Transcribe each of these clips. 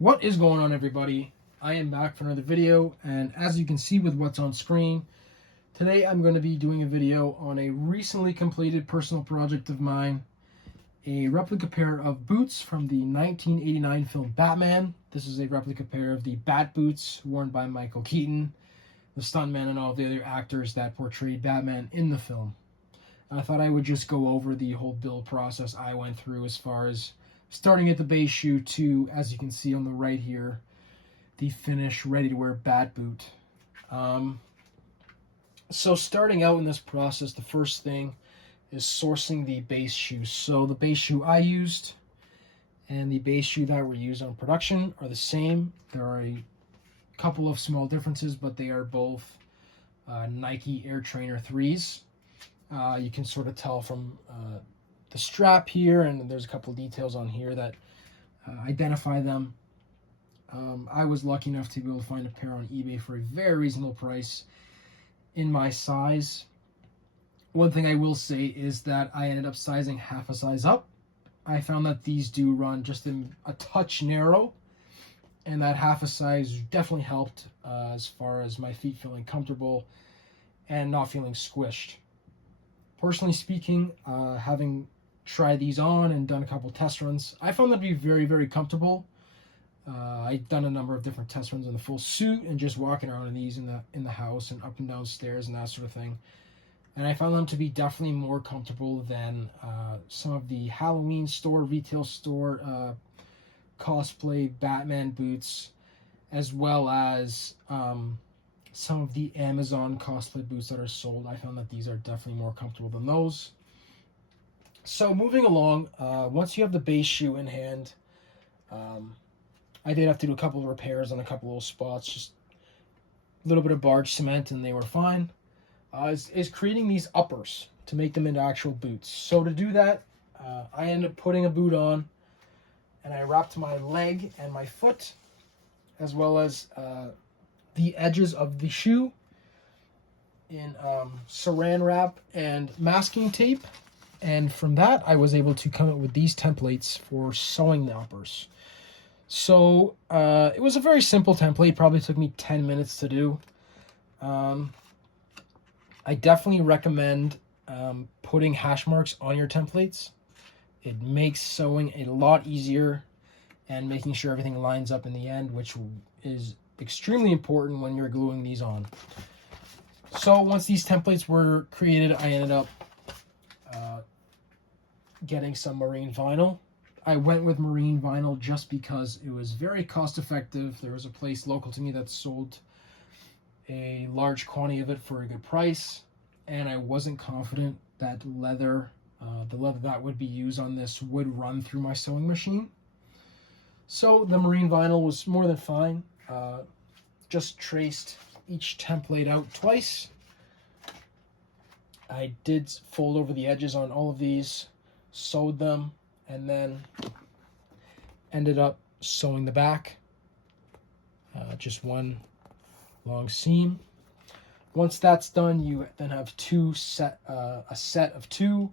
What is going on, everybody? I am back for another video, and as you can see with what's on screen, today I'm going to be doing a video on a recently completed personal project of mine, a replica pair of boots from the 1989 film Batman. This is a replica pair of the bat boots worn by Michael Keaton, the stuntman, and all the other actors that portrayed Batman in the film. I thought I would just go over the whole build process I went through, as far as starting at the base shoe to, as you can see on the right here, the finished ready-to-wear bat boot. So starting out in this process, the first thing is sourcing the base shoe. So the base shoe I used and the base shoe that were used on production are the same. There are a couple of small differences, but they are both Nike Air Trainer 3s. You can sort of tell from the strap here, and there's a couple of details on here that identify them. I was lucky enough to be able to find a pair on eBay for a very reasonable price in my size. One thing I will say is that I ended up sizing half a size up. I found that these do run just a touch narrow, and that half a size definitely helped as far as my feet feeling comfortable and not feeling squished. Personally speaking, having tried these on and done a couple test runs, I found them to be very, very comfortable. I've done a number of different test runs in the full suit and just walking around in these in the house and up and down stairs and that sort of thing. And I found them to be definitely more comfortable than some of the Halloween store, retail store, cosplay Batman boots, as well as some of the Amazon cosplay boots that are sold. I found that these are definitely more comfortable than those. So moving along, once you have the base shoe in hand, I did have to do a couple of repairs on a couple little spots, just a little bit of barge cement, and they were fine. Is creating these uppers to make them into actual boots. So to do that, I ended up putting a boot on, and I wrapped my leg and my foot, as well as the edges of the shoe in saran wrap and masking tape. And from that, I was able to come up with these templates for sewing the uppers. So it was a very simple template. Probably took me 10 minutes to do. I definitely recommend putting hash marks on your templates. It makes sewing a lot easier and making sure everything lines up in the end, which is extremely important when you're gluing these on. So once these templates were created, I ended up getting some marine vinyl. I went with marine vinyl just because it was very cost effective. There was a place local to me that sold a large quantity of it for a good price, and I wasn't confident that the leather that would be used on this would run through my sewing machine. So the marine vinyl was more than fine. Just traced each template out twice. I did fold over the edges on all of these, sewed them, and then ended up sewing the back. Just one long seam. Once that's done, you then have a set of two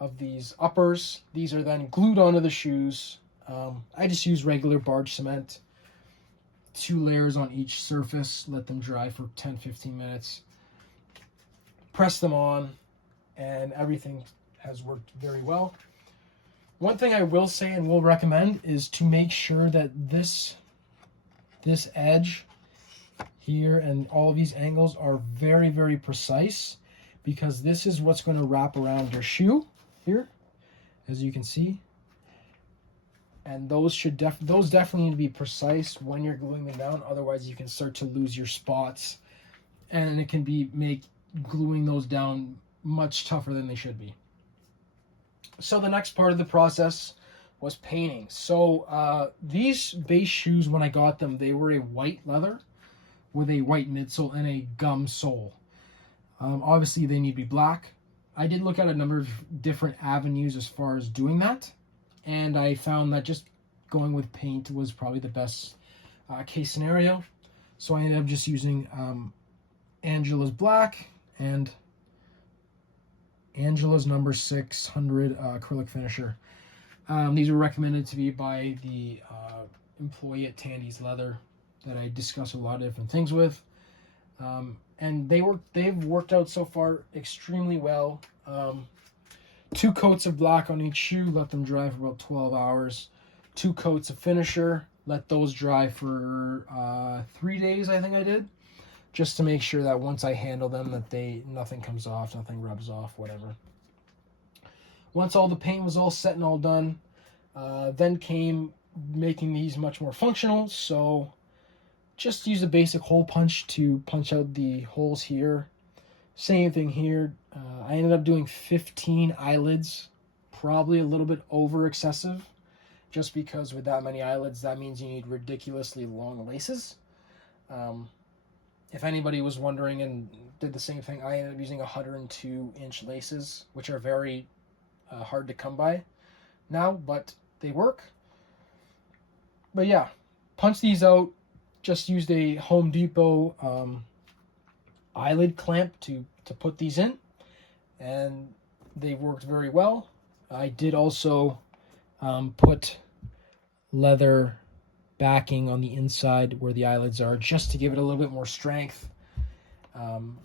of these uppers. These are then glued onto the shoes. I just use regular barge cement, 2 layers on each surface, let them dry for 10-15 minutes, press them on, and everything has worked very well. One thing I will say and will recommend is to make sure that this edge here and all of these angles are very, very precise, because this is what's going to wrap around your shoe here, as you can see. And those definitely need to be precise when you're gluing them down. Otherwise, you can start to lose your spots, and it can make gluing those down much tougher than they should be. So the next part of the process was painting. So these base shoes, when I got them, they were a white leather with a white midsole and a gum sole. Obviously, they need to be black. I did look at a number of different avenues as far as doing that, and I found that just going with paint was probably the best case scenario. So I ended up just using Angela's black and Angela's number 600 acrylic finisher. These were recommended to me by the employee at Tandy's Leather that I discuss a lot of different things with. And they've worked out so far extremely well. 2 coats of black on each shoe, let them dry for about 12 hours. 2 coats of finisher, let those dry for 3 days, I think I did, just to make sure that once I handle them that nothing comes off, nothing rubs off, whatever. Once all the paint was all set and all done, then came making these much more functional. So just use a basic hole punch to punch out the holes here. Same thing here. I ended up doing 15 eyelids, probably a little bit over excessive, just because with that many eyelids, that means you need ridiculously long laces. If anybody was wondering and did the same thing, I ended up using 102-inch laces, which are very hard to come by now, but they work. But yeah, punch these out. Just used a Home Depot eyelid clamp to put these in, and they worked very well. I did also put leather backing on the inside where the eyelids are, just to give it a little bit more strength,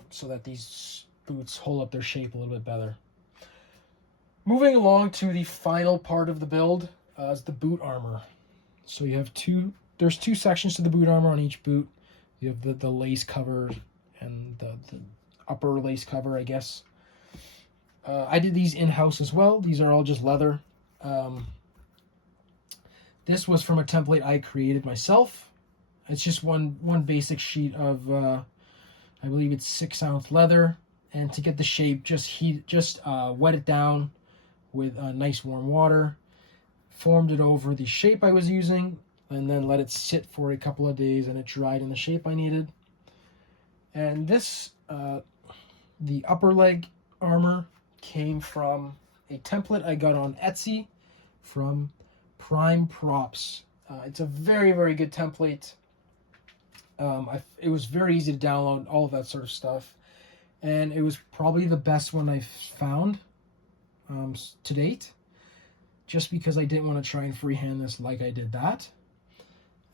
so that these boots hold up their shape a little bit better. Moving along to the final part of the build is the boot armor. So you have there's 2 sections to the boot armor on each boot. You have the lace cover and the upper lace cover, I guess. I did these in-house as well. These are all just leather. This was from a template I created myself. It's just one basic sheet of, I believe it's 6-ounce leather. And to get the shape, just wet it down with nice warm water. Formed it over the shape I was using, and then let it sit for a couple of days, and it dried in the shape I needed. And this, the upper leg armor, came from a template I got on Etsy from Prime Props. It's a very, very good template. It was very easy to download, all of that sort of stuff. And it was probably the best one I've found to date, just because I didn't want to try and freehand this like I did that.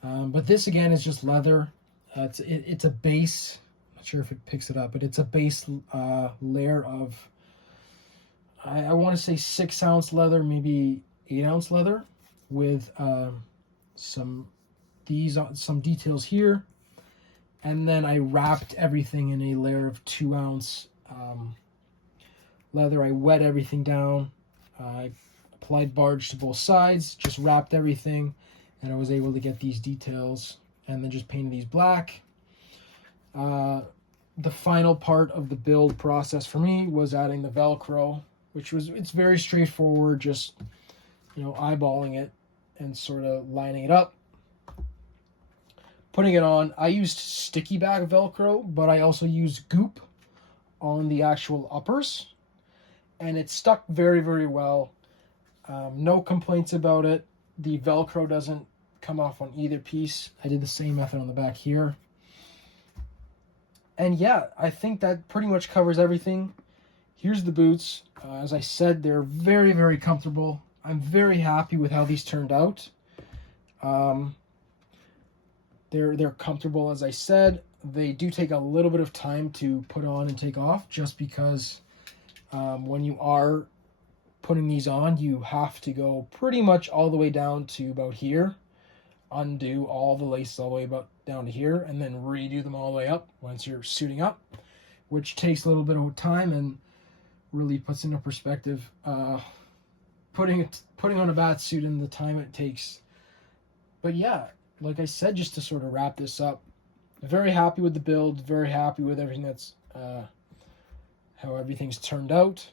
But this, again, is just leather. It's a base. I'm not sure if it picks it up, but it's a base layer of, I want to say 6-ounce leather, maybe 8-ounce leather, with some details here. And then I wrapped everything in a layer of 2-ounce leather. I wet everything down. I applied barge to both sides, just wrapped everything, and I was able to get these details, and then just painted these black. The final part of the build process for me was adding the Velcro, it's very straightforward, just, eyeballing it and sort of lining it up. Putting it on, I used sticky back Velcro, but I also used goop on the actual uppers, and it stuck very, very well. No complaints about it. The Velcro doesn't come off on either piece. I did the same method on the back here. And yeah, I think that pretty much covers everything. Here's the boots. As I said, they're very, very comfortable. I'm very happy with how these turned out. They're comfortable, as I said. They do take a little bit of time to put on and take off, just because when you are putting these on, you have to go pretty much all the way down to about here, undo all the laces all the way about down to here, and then redo them all the way up once you're suiting up, which takes a little bit of time and really puts into perspective putting on a bat suit and the time it takes. But yeah, like I said, just to sort of wrap this up, very happy with the build, very happy with everything that's how everything's turned out.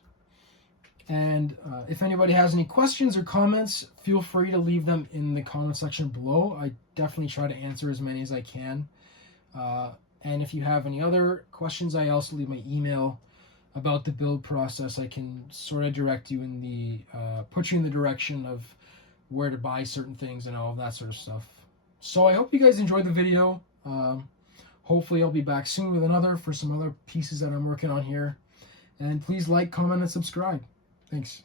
And if anybody has any questions or comments, feel free to leave them in the comment section below. I definitely try to answer as many as I can. And if you have any other questions, I also leave my email about the build process. I can sort of direct you in the, put you in the direction of where to buy certain things and all of that sort of stuff. So I hope you guys enjoyed the video. Hopefully I'll be back soon with another for some other pieces that I'm working on here. And please like, comment, and subscribe. Thanks.